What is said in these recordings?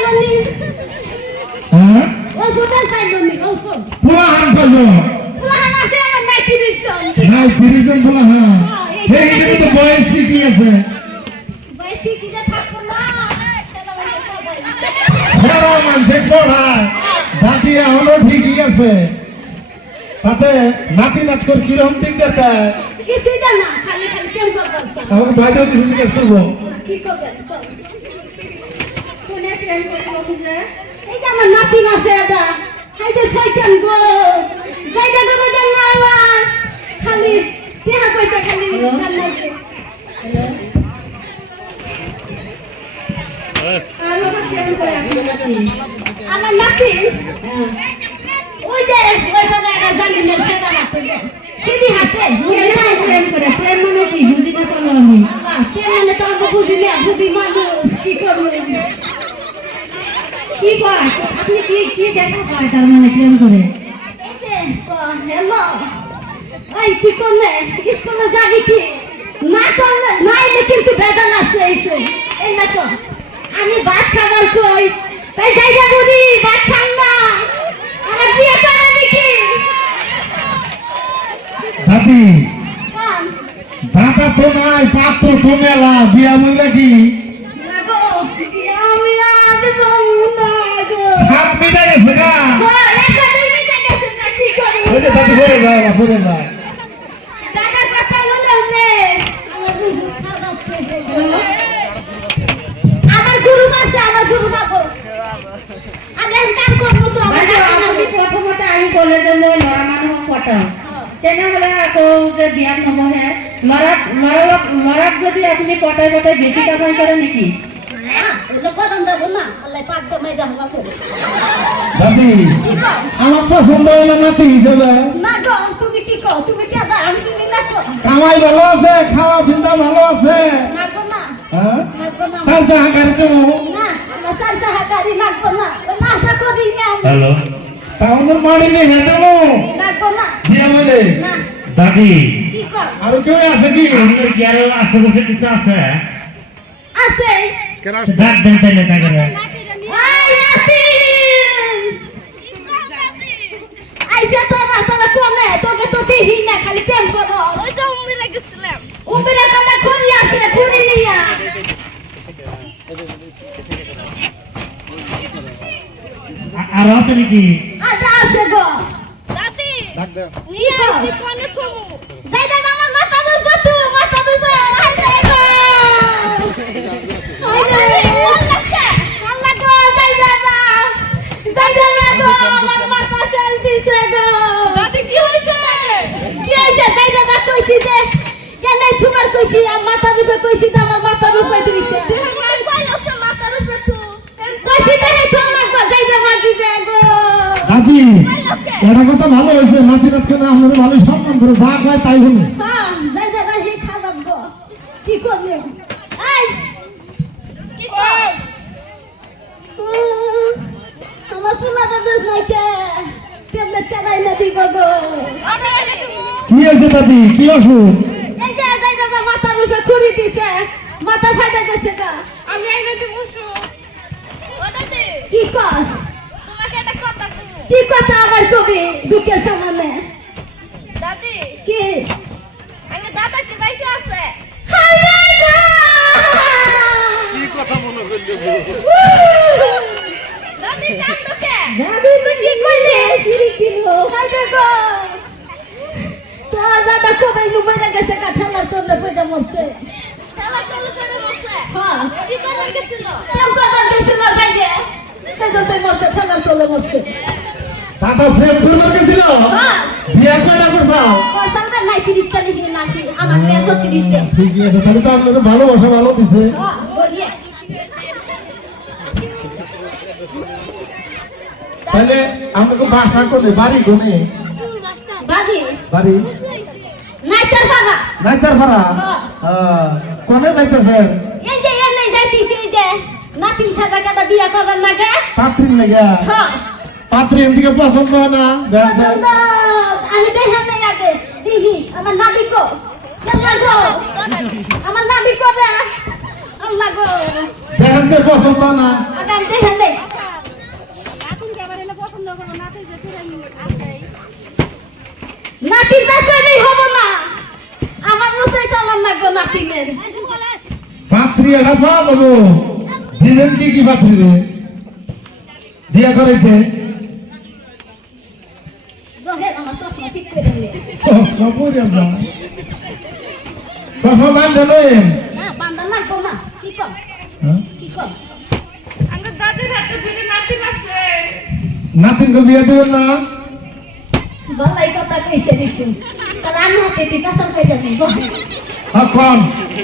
পাইলনি হ্যাঁ অল্পটাই পাইলনি অল্প পুরাহান পাইলো পুরাহান আছে আমার নাইটি দিচ্ছেন নাই ফিরিজন পুরাহান এই যে তো বয়স ঠিকই আছে বয়সী কি যে থাকবো না বড় মানুষ পড়ায় বাকি এখনো ঠিকই আছে তাতে নাতি নাত করে কিরম দিক দেয় কিছুই না খালি খালি প্রেম করতেছে এখন ভাইদের কিছু জিজ্ঞেস করবো কি করবেন শুনে প্রেম করবো বুঝে এই যে আমার নাতি আছে এটা এই যে শয়তান গো জায়গা দেবে দেন না আবার খালি দেহা পয়সা খালি দাম নাইছে আমার নাতি ওই যে ওইখানে একটা জানি না সেটা আছে সেদি হাতে প্রেম করে প্রেম মানে কি বুঝি না চলো আমি প্রেম মানে তো আমি বুঝি না বুঝি মানুষ কি করবো কি কয় আপনি কি কি দেখা পায় তার মানে প্রেম করে হ্যালো ওই কি করলে স্কুলে যাবি কি না করলে না এলে কিন্তু বেদনা আছে এই না তো আমি ভাত খাবার কই তাই যাইবা বুড়ি ভাত খান না আমার বিয়ে করে দেখি দাদি দাদা তো নাই পাত্র তো মেলা বিয়া মূল্য কি হাত মিটাই গেছে না ওই যে দাদি ভরে যায় ভরে যায় আমার গুরু আছে আমার গুরু বাবু আমি কাম করবো তো প্রথমত আমি বলে দেব লড়া মানুষ ফটো তেনেহলে আকৌ যে বিয়াত নবহে লৰাক যদি আপুনি পটাই পটাই বেছি কামাই কৰে নেকি দাদি আমার পছন্দ হইলো নাতি হিসেবে কামাই ভালো আছে খাওয়া পিন্তা ভালো আছে হ্যাঁ চারশো হাঁকার দেবো হ্যালো তাহলে মাড়ি নিয়ে দেবো বিয়া বলে দাদি আর কেউ আছে কি আপনার কি আরো আশেপাশে কিছু আছে আছে ডাক দেন তাইলে তাকে আইসা তোরা তোরা কোনে তোকে তো দিহি না খালি প্রেম করো ওই যে উম্মিরা গেছিলাম উম্মিরা কথা খুঁড়ি আছে খুঁড়ি নিয়া আর আছে নাকি আচ্ছা আছে গো দাদি ডাক দে নিয়ে আসি কোনে ছমু যাইদা আমার মাথা বুঝবো তো মাথা বুঝবো হাই যাই গো ওই দাদি কোন লাগছে আল্লাহ গো যাইদা গো আমার মাথা শাল দিছে গো দাদি কি হইছে দাদি কি হইছে যাইদা কইছি যে কেন তোমার কইছি আমার মাথা রূপে কইছি তো আমার মাথা রূপে দিছে আমি কইলছে মাথার উপরে তো কইছি তাই তোমার গো যাইদা মাগি দে গো দাদি এটা কথা ভালো হয়েছে নাতি নাতকে না আপনারা ভালো সম্মান করে যা কয় তাই হলো হ্যাঁ যাইদা হে খারাপ গো কি করলে এই কি কর আমার সোনা দাদা নাইকে কেমনে চালাই না দিব গো কি হয়েছে দাদি কি অসুখ এই যে যাইদা মাথার উপরে খুঁড়ি দিছে মাথা ফাটা গেছে গা আমি আইবে বসু ও দাদি কি কস তোমাকে একটা কথা বলবো কি কথা আবার কবি দুঃখের সামনে দাদি কি আগে দাদা কি পয়সা আছে কি কথা মনে করলে দাদি জান তো কে দাদি তুই কি কইলে কি কিলো হাই দেখো তো দাদা কবে নুমাইরা গেছে কাঠালার চন্দ্র পয়দা মরছে খেলা চালু করে বসে হ্যাঁ কি করার গেছিল কেউ কথা গেছিল যাইগে পেজতে মরছে ঠালার তলে মরছে দাদা প্রেম করবার গেছিল হ্যাঁ বিয়া কয়টা করছাও পয়সাটা নাই 30 টা লিখে নাকি আমার মেয়ে 30 টা ঠিকই আছে তাহলে তো আপনাদের ভালোবাসা ভালো দিছে হ্যাঁ বলিয়ে তাহলে আমাকে বাসা কোনে বাড়ি কোনে বাদি বাড়ি নাইতার বাবা নাইতার পাড়া কোনে যাইতেছেন এই যে এনে যাইতিছে এই যে নাতিন ছাড়া কাটা বিয়া করবার লাগে পাত্রী লাগা হ্যাঁ পাত্রী এদিকে পছন্দ হয় না দেখছেন আমি দেখা নাই আগে দিহি আমার নাতি কো আমার নাতি কো রে আল্লাহ গো দেখেন যে পছন্দ না আগাম দেখা নাই আপনার পাত্রী এটা পাওয়া যাবো দিবেন কি পাত্রী রে বিয়া করেছে দেখেন আমার চশমা ঠিক করে দিলে কখন বান্ধে নেন না বান্দা লাগবো না কি কম কি কম নাতিনকে বিয়ে দেবেন না বলাই কথা কইছে দিছুন তাহলে আমি হাতে পিকাসা খাইতে নেই এখন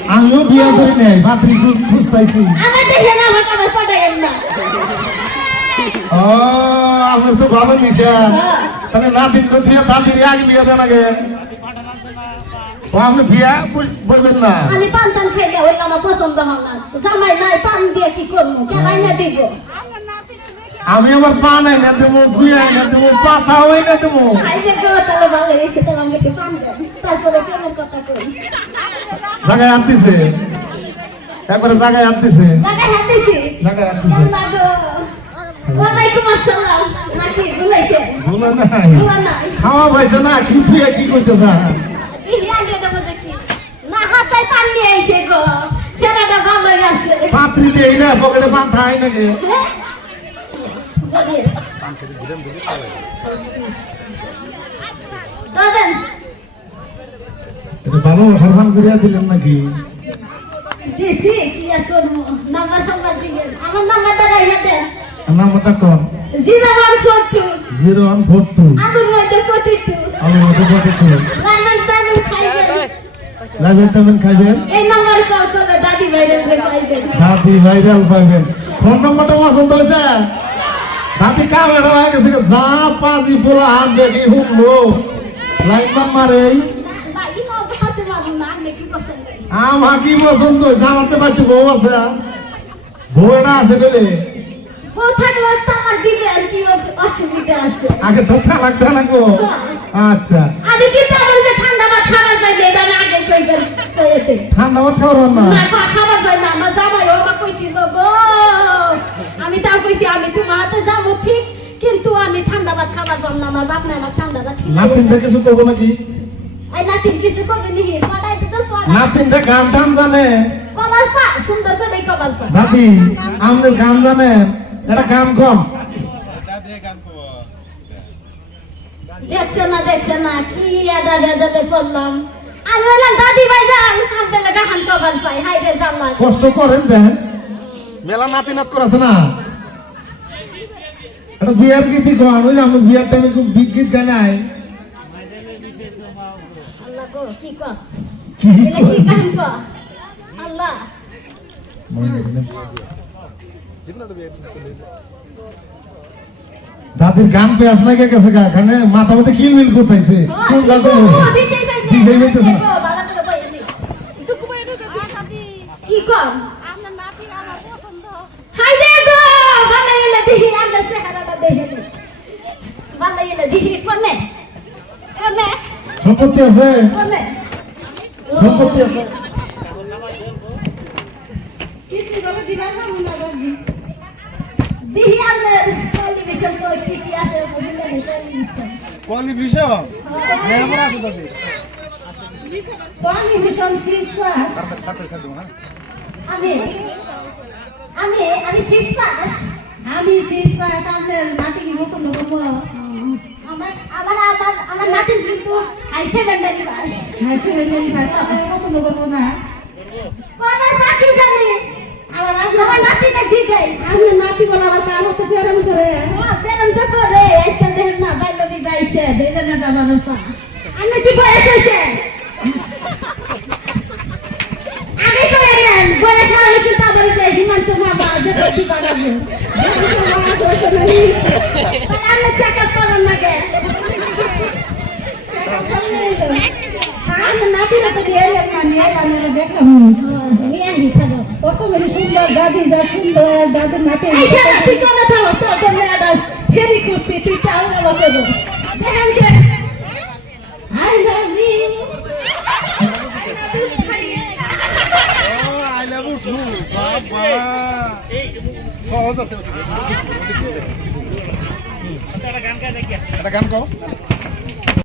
আমিও বিয়ে করি নাই পাত্রী খুঁজতাইছি আমার দেখে না আমার কাছে পড়াইন না ও আমার তো ভালো নিশা তাহলে নাতিনকে তুই দাদির আগে বিয়ে দেন আগে ও আপনি বিয়া বলবেন না আমি পান চান খাইলে হইলে আমার পছন্দ হয় না জামাই নাই পান দিয়ে কি করবো কেলাই না দিব আমি আমার পা নাই না দেবো গুয়া না দেবো পাতা হই না দেবো আইলে গো তাহলে ভালো হইছে তাহলে আমি একটু পান দেন তারপরে কেমন কথা কই জায়গায় হাত দিছে একবারে জায়গায় হাত দিছে জায়গায় হাত দিছি জায়গায় হাত দিছে কেমন লাগো ওয়ালাইকুম আসসালাম নাকি ভুলাইছে ভুলো নাই ভুলা নাই খাওয়া পাইছে না কি তুই কি করতেছ এই আগে দেবো দেখি না হাতে পান নিয়ে আইছে গো ছেলেটা ভালোই আছে পাত্রী দেই না পকেটে পান খাই নাকি হ্যাঁ দাদা এটা ভালো সম্মান করিয়া দিলেন নাকি দিছি কি আর করবো নাম্বার সাম্বার দিয়ে আমার নাম্বারটা রাইয়া দেন নামটা কোন 0142 0142 আলুর মধ্যে 42 আমি ওটা কত তো লাইন টাইম খাইবেন লাগেন তেমন খাইবেন এই নাম্বার কল করলে দাদি ভাইরাল পাইবেন দাদি ভাইরাল পাইবেন ফোন নম্বরটা পছন্দ হয়েছে দাদি কাম এটা হয়ে গেছে যা পাঁচি পোলা হাত দেখি হুমলো লাইন মারে লাগি না হাতে মারুন না আমি কি পছন্দ আমার কি পছন্দ হয়েছে আমার চেয়ে বাড়িতে বউ আছে বউটা আছে বলে বউ থাকলে তো আমার দিবে আর কি অসুবিধা আছে আগে ধোকা লাগতে লাগবো আচ্ছা আমি কি আমার যে ঠান্ডা ভাত খাবার পাইবে এটা আমি আগে কইবেন কইতে ঠান্ডা ভাত খাওয়ার না না খাবার পাই না আমার জামাই ওরা কইছিল গো আমি তাও কইছি আমি তোমার হাতে যাবো ঠিক কিন্তু আমি ঠান্ডা ভাত খাবার পাম না আমার বাপ না আমার ঠান্ডা ভাত নাতিনটা কিছু করবো নাকি এই নাতিন কিছু করবে নি পড়াই তো পড়া নাতিনটা গান টান জানে কপাল পা সুন্দর করে কপাল পা দাদি আমাদের গান জানেন এটা গান কম দেখছে না কি আডা রেজালে পড়লাম আমি বললাম দাদি ভাই যান আপনার গাহান কপাল পাই হাই রে জানলা কষ্ট করেন দেন মেলা নাতি নাত করেছে না এটা বিয়ার গীতি গান ওই যে আমি বিয়ার টাইমে খুব গীত গানাই আল্লাহ গো কি কর কি এলে কি গান কর আল্লাহ দাদির গান পেঁয়াজ না কে গেছে এখানে মাথা মধ্যে কিলমিল করতেছে কোন গান করবো বিষয় হইতেছে না কি কর হাই রে গো ভালো এলে দিহি আমরা চেহারাটা দেখে নি ভালো এলে দিহি কোনে কোনে সম্পত্তি আছে কোনে সম্পত্তি আছে কিছু গো দিবা না মুনা বাজি দিহি আমরা টেলিভিশন তো কি আছে বুঝলে না টেলিভিশন কোন বিষয় আমার আছে দাদি টেলিভিশন সিস্টার আমি সিস্টার আমি সিস্টার আপনার নাতি কি পছন্দ করবো আমার নাতি কিন্তু high secondary pass high secondary pass আপনি পছন্দ করবো না কোন নাতি জানি আমার নাতিটা কি যাই আমি নাতি বলা আমার কাম তো প্রেরণ করে প্রেরণ তো করে আজকাল দেখেন না বাইলবি বাইছে দেখে না বাবার পা আমি কি বয়স হয়েছে আগে করে নেন বয়স না হলে কিন্তু আবার যে হিমন্ত বাবা যেটা কি বাড়াবে আমি চেক আপ করার লাগে আমি নাতিরা তো দিয়ে মানে দেখলাম নিয়ে আসি খাবো কত বড় সুন্দর দাদি যা সুন্দর দাদুর নাতি এই ছেলে তুই কোন থাকো তোর মেয়েটা ছেড়ি করছি তুই চাও না বসে দেখেন যে I love you I love you too বাবা সহজ আছে গান গায় দেখি এটা গান কও